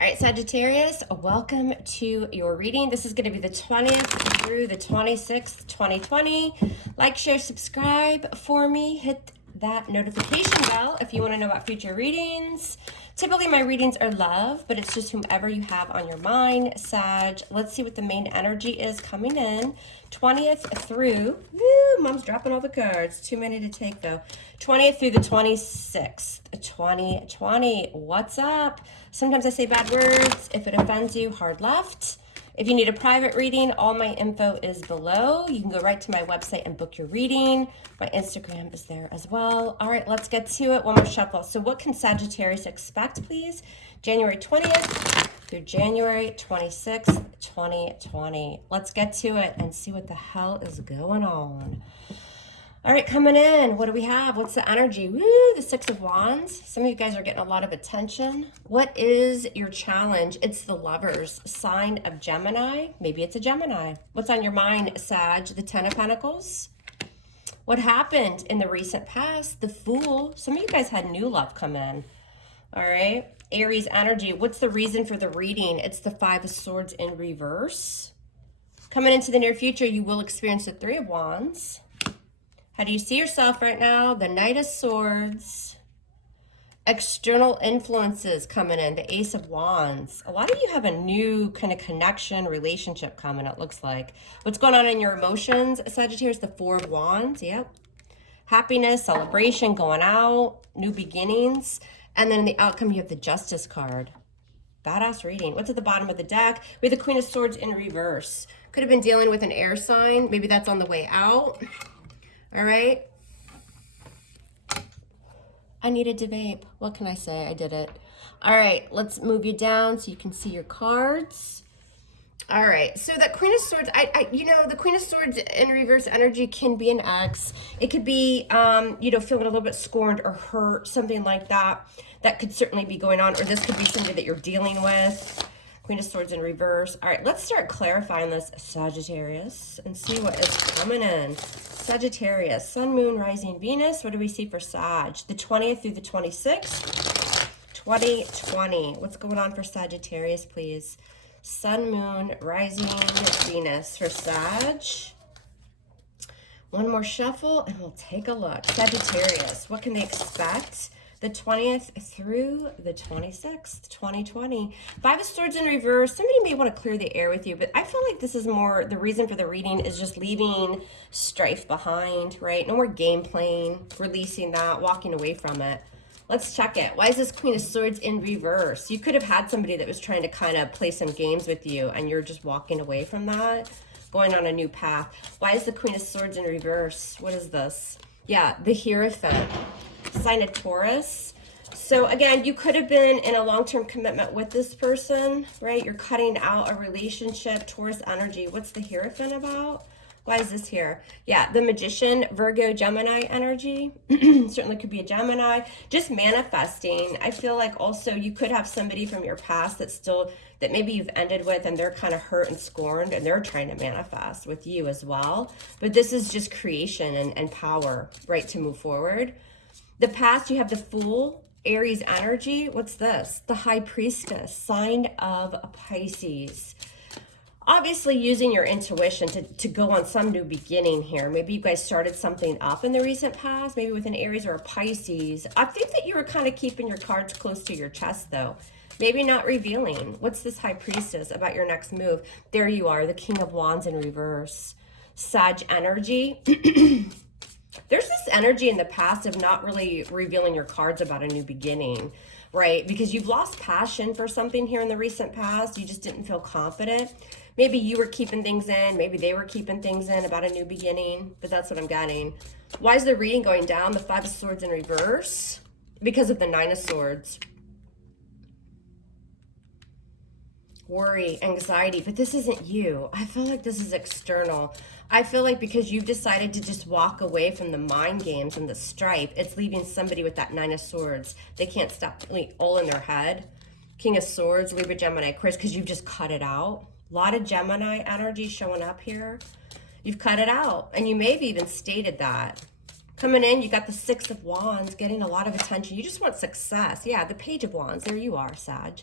All right, Sagittarius, welcome to your reading. This is going to be the 20th through the 26th, 2020. Like, share, subscribe for me. Hit that notification bell if you want to know about future readings. Typically, my readings are love, but it's just whomever you have on your mind, Sag. Let's see what the main energy is coming in. 20th through, mom's dropping all the cards. Too many to take, though. 20th through the 26th, 2020. What's up? Sometimes I say bad words. If it offends you, hard left. If you need a private reading, all my info is below. You can go right to my website and book your reading. My Instagram is there as well. All right, let's get to it. One more shuffle. So what can Sagittarius expect, please? January 20th through January 26th, 2020. Let's get to it and see what the hell is going on. All right, coming in, what do we have? What's the energy? Woo, the Six of Wands. Some of you guys are getting a lot of attention. What is your challenge? It's the Lovers, sign of Gemini. Maybe it's a Gemini. What's on your mind, Sag? The Ten of Pentacles. What happened in the recent past? The Fool. Some of you guys had new love come in. All right, Aries energy. What's the reason for the reading? It's the Five of Swords in reverse. Coming into the near future, you will experience the Three of Wands. How do you see yourself right now? The Knight of Swords. External influences coming in. The Ace of Wands. A lot of you have a new kind of connection, relationship coming, it looks like. What's going on in your emotions, Sagittarius? The Four of Wands. Yep. Happiness, celebration, going out, new beginnings. And then in the outcome, you have the Justice card. Badass reading. What's at the bottom of the deck? We have the Queen of Swords in reverse. Could have been dealing with an air sign. Maybe that's on the way out. All right. I needed to vape. What can I say? I did it. All right. Let's move you down so you can see your cards. All right. So that Queen of Swords, the Queen of Swords in reverse energy can be an ex. It could be, feeling a little bit scorned or hurt, something like that. That could certainly be going on. Or this could be somebody that you're dealing with. Queen of Swords in reverse. All right, let's start clarifying this, Sagittarius, and see what is coming in. Sagittarius, Sun, Moon, Rising, Venus. What do we see for Sag? The 20th through the 26th, 2020. What's going on for Sagittarius, please? Sun, Moon, Rising, Venus for Sag. One more shuffle, and we'll take a look. Sagittarius, what can they expect? The 20th through the 26th, 2020. Five of Swords in reverse. Somebody may want to clear the air with you, but I feel like this is more, the reason for the reading is just leaving strife behind, right? No more game playing, releasing that, walking away from it. Let's check it. Why is this Queen of Swords in reverse? You could have had somebody that was trying to kind of play some games with you, and you're just walking away from that, going on a new path. Why is the Queen of Swords in reverse? What is this? Yeah, the Hierophant. Sign of Taurus. So again, you could have been in a long-term commitment with this person, right? You're cutting out a relationship. Taurus energy. What's the Hierophant about? Why is this here? Yeah, the Magician, Virgo, Gemini energy. Certainly could be a Gemini. Just manifesting. I feel like also you could have somebody from your past that maybe you've ended with, and they're kind of hurt and scorned, and they're trying to manifest with you as well. But this is just creation and power, right, to move forward. The past, you have the Fool, Aries energy. What's this? The High Priestess, sign of Pisces. Obviously using your intuition to go on some new beginning here. Maybe you guys started something up in the recent past, maybe with an Aries or a Pisces. I think that you were kind of keeping your cards close to your chest, though. Maybe not revealing. What's this High Priestess about your next move? There you are, the King of Wands in reverse. Sag energy. There's this energy in the past of not really revealing your cards about a new beginning, right? Because you've lost passion for something here in the recent past. You just didn't feel confident. Maybe you were keeping things in. Maybe they were keeping things in about a new beginning, but that's what I'm getting. Why is the reading going down? The Five of Swords in reverse. Because of the Nine of Swords. Worry, anxiety, but this isn't you. I feel like this is external. I feel like because you've decided to just walk away from the mind games and the strife, it's leaving somebody with that Nine of Swords. They can't stop all in their head. King of Swords, Libra, Gemini, Aquarius, because you've just cut it out. A lot of Gemini energy showing up here. You've cut it out, and you may have even stated that. Coming in, you got the Six of Wands, getting a lot of attention. You just want success. Yeah, the Page of Wands. There you are, Sag.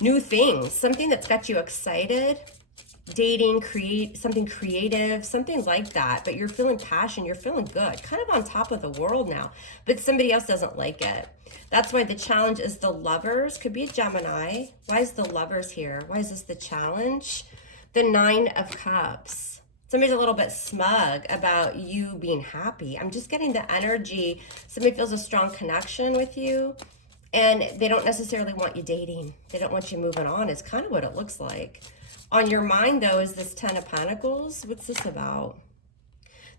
new things, something that's got you excited, dating, create something creative, something like that. But you're feeling passion, you're feeling good, kind of on top of the world now, but somebody else doesn't like it. That's why the challenge is the Lovers. Could be a Gemini. Why is the Lovers here? Why is this the challenge? The Nine of Cups. Somebody's a little bit smug about you being happy. I'm just getting the energy. Somebody feels a strong connection with you, and they don't necessarily want you dating. They don't want you moving on. It's kind of what it looks like. On your mind, though, is this Ten of Pentacles. What's this about?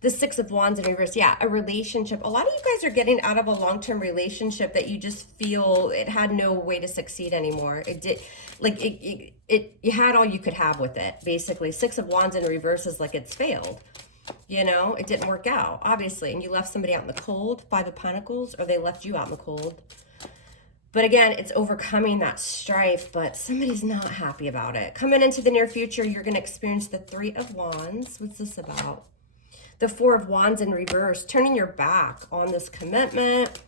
The Six of Wands in reverse. Yeah, a relationship. A lot of you guys are getting out of a long-term relationship that you just feel it had no way to succeed anymore. It did, like, you had all you could have with it, basically. Six of Wands in reverse is like it's failed. You know, it didn't work out, obviously. And you left somebody out in the cold, Five of Pentacles, or they left you out in the cold. But again, it's overcoming that strife, but somebody's not happy about it. Coming into the near future, you're going to experience the Three of Wands. What's this about? The Four of Wands in reverse, turning your back on this commitment,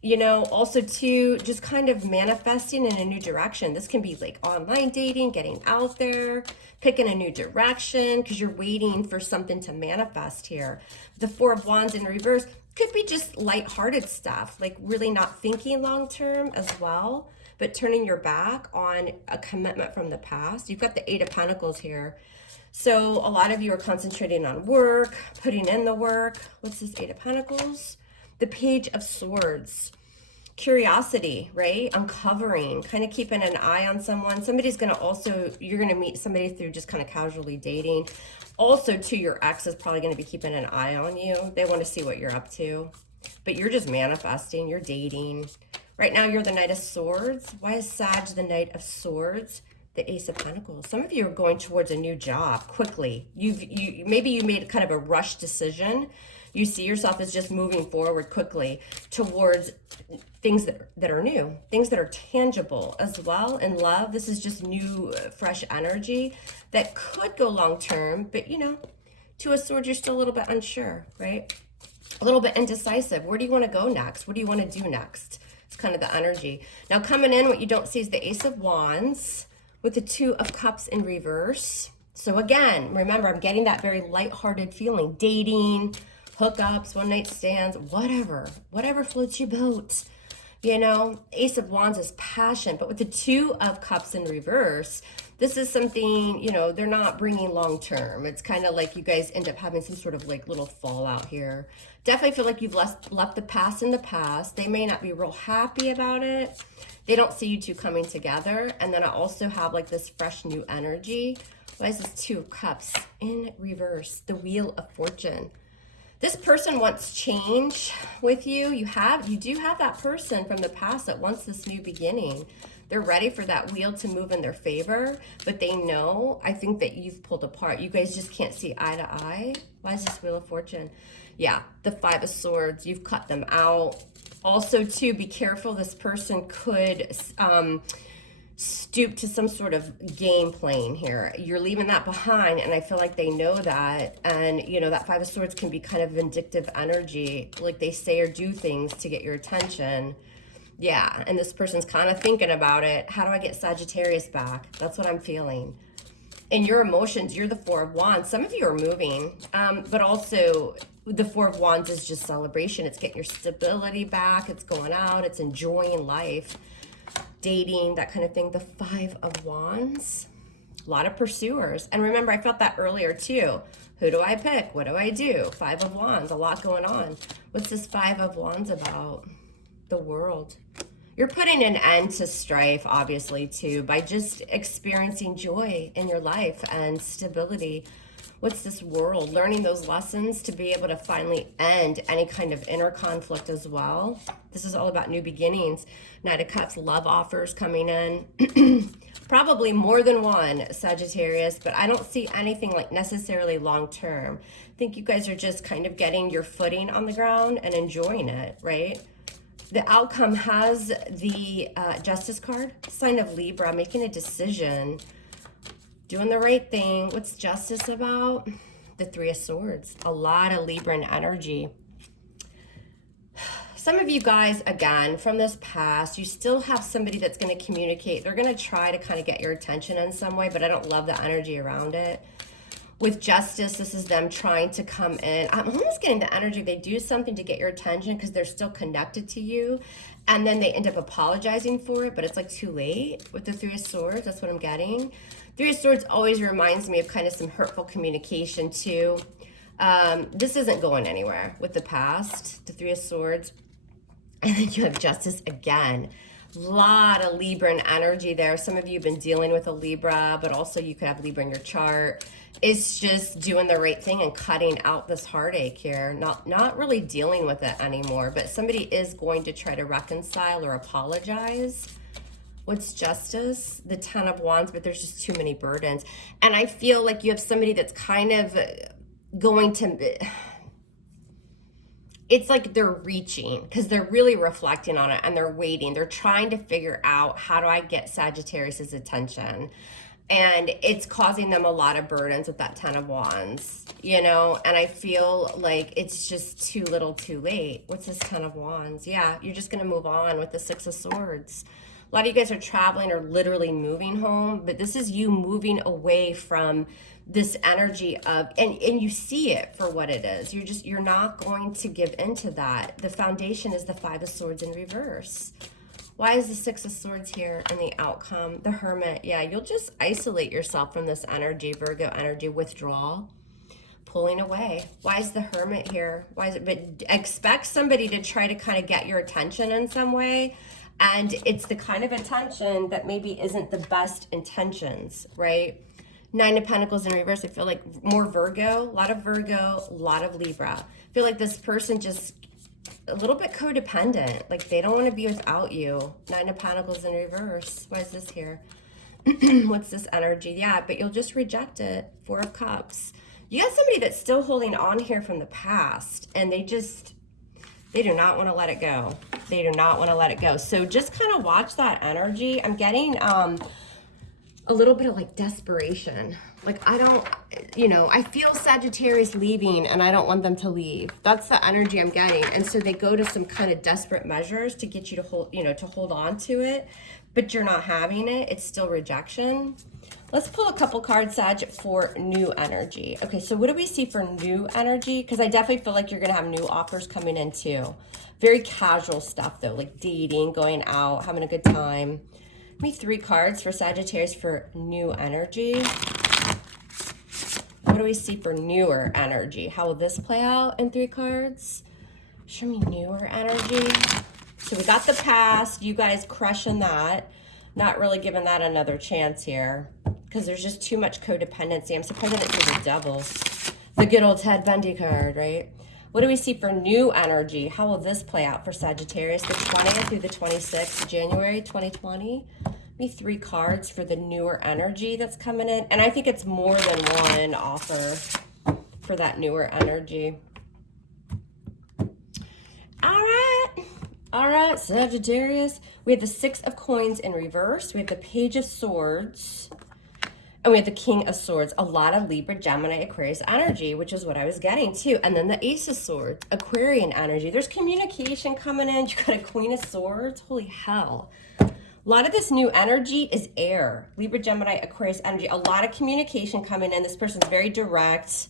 you know, also too, just kind of manifesting in a new direction. This can be like online dating, getting out there, picking a new direction because you're waiting for something to manifest here. The Four of Wands in reverse could be just lighthearted stuff, like really not thinking long-term as well, but turning your back on a commitment from the past. You've got the Eight of Pentacles here. So a lot of you are concentrating on work, putting in the work. What's this Eight of Pentacles? The Page of Swords. Curiosity, right? Uncovering, kind of keeping an eye on someone. Somebody's going to also, you're going to meet somebody through just kind of casually dating. Also, too, your ex is probably going to be keeping an eye on you. They want to see what you're up to. But you're just manifesting. You're dating. Right now, you're the Knight of Swords. Why is Sag the Knight of Swords? The Ace of Pentacles. Some of you are going towards a new job quickly. Maybe you made kind of a rush decision. You see yourself as just moving forward quickly towards things that are new, things that are tangible as well. In love, this is just new, fresh energy that could go long term, but you know, Two of Swords, you're still a little bit unsure, right? A little bit indecisive. Where do you want to go next? What do you want to do next? It's kind of the energy. Now coming in, what you don't see is the Ace of Wands with the Two of Cups in reverse. So again, remember, I'm getting that very lighthearted feeling. Dating, hookups, one-night stands, whatever floats your boat. You know, Ace of Wands is passion, but with the Two of Cups in reverse, this is something, you know, they're not bringing long-term. It's kind of like you guys end up having some sort of like little fallout here. Definitely feel like you've left the past in the past. They may not be real happy about it. They don't see you two coming together. And then I also have like this fresh new energy. Why is this Two of Cups in reverse? The Wheel of Fortune. This person wants change with you. You do have that person from the past that wants this new beginning. They're ready for that wheel to move in their favor, but they know, I think that you've pulled apart. You guys just can't see eye to eye. Why is this Wheel of Fortune? Yeah, the Five of Swords, you've cut them out. Also, too, be careful. This person could stoop to some sort of game playing here. You're leaving that behind, and I feel like they know that. And, you know, that Five of Swords can be kind of vindictive energy. Like they say or do things to get your attention. Yeah, and this person's kind of thinking about it. How do I get Sagittarius back? That's what I'm feeling. In your emotions, you're the Four of Wands. Some of you are moving, but also the Four of Wands is just celebration. It's getting your stability back. It's going out. It's enjoying life, dating, that kind of thing. The Five of Wands, a lot of pursuers. And remember, I felt that earlier too. Who do I pick? What do I do? Five of Wands, a lot going on. What's this Five of Wands about? The World. You're putting an end to strife, obviously, too, by just experiencing joy in your life and stability. What's this World? Learning those lessons to be able to finally end any kind of inner conflict as well. This is all about new beginnings. Knight of Cups, love offers coming in. Probably more than one, Sagittarius, but I don't see anything like necessarily long-term. I think you guys are just kind of getting your footing on the ground and enjoying it, right? The outcome has the Justice card, sign of Libra, making a decision, doing the right thing. What's Justice about? The Three of Swords, a lot of Libran energy. some of you guys, again, from this past, you still have somebody that's going to communicate. They're going to try to kind of get your attention in some way, but I don't love the energy around it. With Justice, this is them trying to come in. I'm almost getting the energy they do something to get your attention because they're still connected to you, and then they end up apologizing for it, but it's like too late. With the Three of Swords, that's what I'm getting. Three of Swords always reminds me of kind of some hurtful communication too. This isn't going anywhere with the past, the Three of Swords. And then you have Justice again. Lot of Libran energy there. Some of you have been dealing with a Libra, but also you could have Libra in your chart. It's just doing the right thing and cutting out this heartache here. Not really dealing with it anymore, but somebody is going to try to reconcile or apologize. What's Justice? The Ten of Wands, but there's just too many burdens. And I feel like you have somebody that's kind of going to... It's like they're reaching because they're really reflecting on it and they're waiting. They're trying to figure out, how do I get Sagittarius's attention? And it's causing them a lot of burdens with that Ten of Wands, you know? And I feel like it's just too little too late. What's this Ten of Wands? Yeah, you're just going to move on with the Six of Swords. A lot of you guys are traveling or literally moving home, but this is you moving away from this energy of, and you see it for what it is. You're not going to give into that. The foundation is the Five of Swords in reverse. Why is the Six of Swords here in the outcome? The Hermit. Yeah, you'll just isolate yourself from this energy, Virgo energy, withdrawal, pulling away. Why is the Hermit here? Why is it? But expect somebody to try to kind of get your attention in some way. And it's the kind of attention that maybe isn't the best intentions, right? Nine of Pentacles in reverse. I feel like more Virgo, a lot of Virgo, a lot of Libra. I feel like this person just a little bit codependent. Like they don't want to be without you. Nine of Pentacles in reverse. Why is this here? What's this energy? Yeah, but you'll just reject it. Four of Cups. You got somebody that's still holding on here from the past, and they do not want to let it go. They do not want to let it go. So just kind of watch that energy. I'm getting a little bit of like desperation. Like I don't, I feel Sagittarius leaving and I don't want them to leave. That's the energy I'm getting. And so they go to some kind of desperate measures to get you to hold, to hold on to it, but you're not having it. It's still rejection. Let's pull a couple cards, Sag, for new energy. Okay, so what do we see for new energy? Because I definitely feel like you're going to have new offers coming in too. Very casual stuff though, like dating, going out, having a good time. Give me 3 cards for Sagittarius for new energy. What do we see for newer energy? How will this play out in 3 cards? Show me newer energy. So we got the past, you guys crushing that. Not really giving that another chance here because there's just too much codependency. I'm surprised that it's the Devil. The good old Ted Bundy card, right? What do we see for new energy? How will this play out for Sagittarius, the 20th through the 26th, January 2020? Me 3 cards for the newer energy that's coming in. And I think it's more than one offer for that newer energy. All right, Sagittarius. We have the 6 of Coins in reverse. We have the Page of Swords. And we have the King of Swords. A lot of Libra, Gemini, Aquarius energy, which is what I was getting too. And then the Ace of Swords, Aquarian energy. There's communication coming in. You got a Queen of Swords. Holy hell. A lot of this new energy is air. Libra, Gemini, Aquarius energy. A lot of communication coming in. This person's very direct.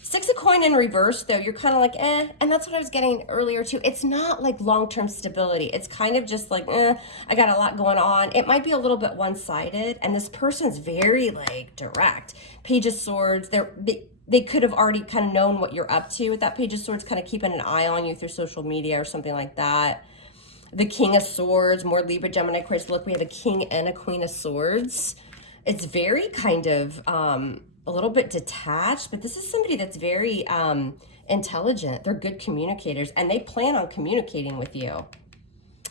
6 of Coin in reverse, though, you're kind of like, eh. And that's what I was getting earlier, too. It's not like long-term stability. It's kind of just like, I got a lot going on. It might be a little bit one-sided. And this person's very, like, direct. Page of Swords, they could have already kind of known what you're up to with that Page of Swords, kind of keeping an eye on you through social media or something like that. The King of Swords, more Libra, Gemini, Aquarius. Look, we have a King and a Queen of Swords. It's very kind of... a little bit detached, but this is somebody that's very intelligent. They're good communicators, and they plan on communicating with you.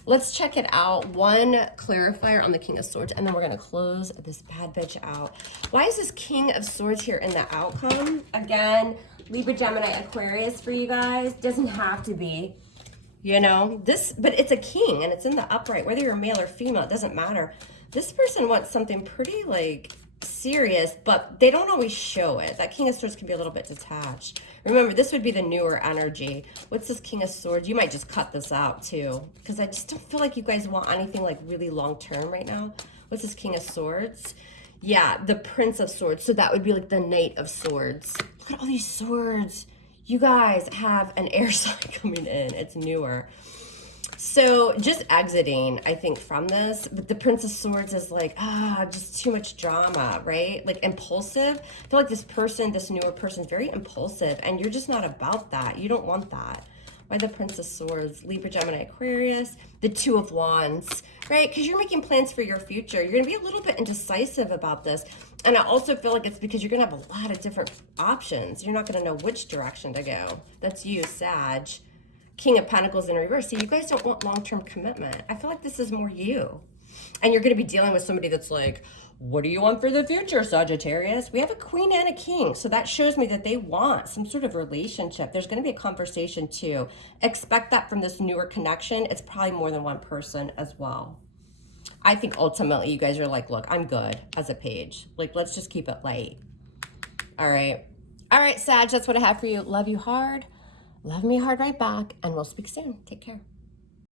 Let's check it out. One clarifier on the King of Swords, and then we're going to close this bad bitch out. Why is this King of Swords here in the outcome? Again, Libra, Gemini, Aquarius for you guys. Doesn't have to be, this, but it's a king, and it's in the upright. Whether you're male or female, it doesn't matter. This person wants something pretty, like, serious serious, but they don't always show it. That King of Swords can be a little bit detached. Remember, this would be the newer energy. What's this King of Swords? You might just cut this out too, because I just don't feel like you guys want anything like really long term right now. What's this King of Swords? Yeah, the Prince of Swords. So that would be like the Knight of Swords. Look at all these swords. You guys have an air sign coming in. It's newer. So just exiting, I think, from this. But the Prince of Swords is like, just too much drama, right? Like impulsive. I feel like this person, this newer person is very impulsive. And you're just not about that. You don't want that. Why the Prince of Swords? Libra, Gemini, Aquarius. The Two of Wands, right? Because you're making plans for your future. You're going to be a little bit indecisive about this. And I also feel like it's because you're going to have a lot of different options. You're not going to know which direction to go. That's you, Sag. King of Pentacles in reverse. See, you guys don't want long-term commitment. I feel like this is more you. And you're going to be dealing with somebody that's like, what do you want for the future, Sagittarius? We have a queen and a king. So that shows me that they want some sort of relationship. There's going to be a conversation too. Expect that from this newer connection. It's probably more than one person as well. I think ultimately you guys are like, look, I'm good as a page. Like, let's just keep it light. All right. All right, Sag, that's what I have for you. Love you hard. Love me hard right back. And we'll speak soon. Take care.